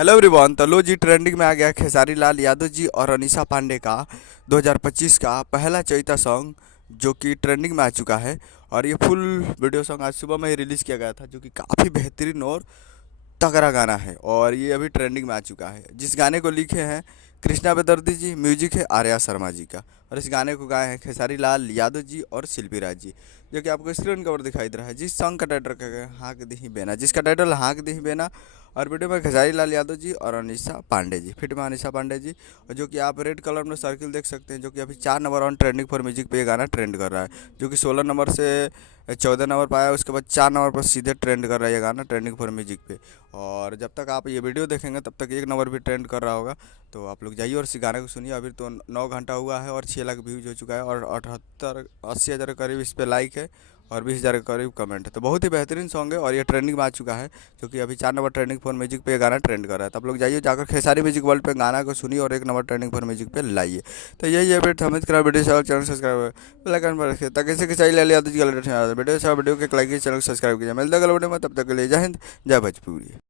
Hello everyone. तो लो जी, trending में आ गया खेसारी लाल यादव जी और अनीशा पांडे का 2025 का पहला चैता सॉन्ग, जो कि ट्रेंडिंग में आ चुका है। और ये फुल वीडियो सॉन्ग आज सुबह में ही रिलीज़ किया गया था, जो कि काफ़ी बेहतरीन और तगड़ा गाना है। और ये अभी ट्रेंडिंग में आ चुका है। जिस गाने को लिखे हैं कृष्णा बेदर्दी जी, म्यूजिक है आर्या शर्मा जी का। और इस गाने को गाए हैं खेसारी लाल यादव जी और शिल्पी राज जी, जो कि आपको स्क्रीन कवर दिखाई दे रहा है। जिस सॉन्ग का टाइटल रखा गया है हाँक दी बेना, जिसका टाइटल हाँक दी बेना। और वीडियो में खेसारी लाल यादव जी और अनीशा पांडे जी, फिट में अनीशा पांडे जी। और जो कि आप रेड कलर में सर्किल देख सकते हैं, जो कि अभी 4 number on trending for music पे ये गाना ट्रेंड कर रहा है। जो कि 16 नंबर से 14 नंबर पर आया, उसके बाद 4 नंबर पर सीधे ट्रेंड कर रहा है ये गाना ट्रेंडिंग फॉर म्यूजिक पे। और जब तक आप ये वीडियो देखेंगे तब तक 1 नंबर भी ट्रेंड कर रहा होगा। तो आप लोग जाइए और इस गाने को सुनिए। अभी तो 9 घंटा हुआ है और 6 लाख व्यूज हो चुका है और 78-80 हज़ार के करीब इस पर लाइक है और 20 हज़ार के करीब कमेंट है। तो बहुत ही बेहतरीन सॉन्ग है और ये ट्रेंडिंग में आ चुका है, जो कि अभी 4 नंबर ट्रेंडिंग फॉर म्यूजिक पे ये गाना ट्रेंड कर रहा है। तो आप लोग जाइए, जाकर खेसारी म्यूजिक वर्ल्ड पे गाना को सुनिए और 1 नंबर ट्रेंडिंग फॉर म्यूजिक पे लाइए। तो यही अपडेट हमें करा video channel subscribe bell icon पर रखिए, ताकि इसे खेसारी लाल यादव जी का लेटेस्ट वीडियो के लाइक चैनल सब्सक्राइब कीजिए। मिलता है अगले वीडियो में, तब तक के लिए जय हिंद, जय भोजपुरी।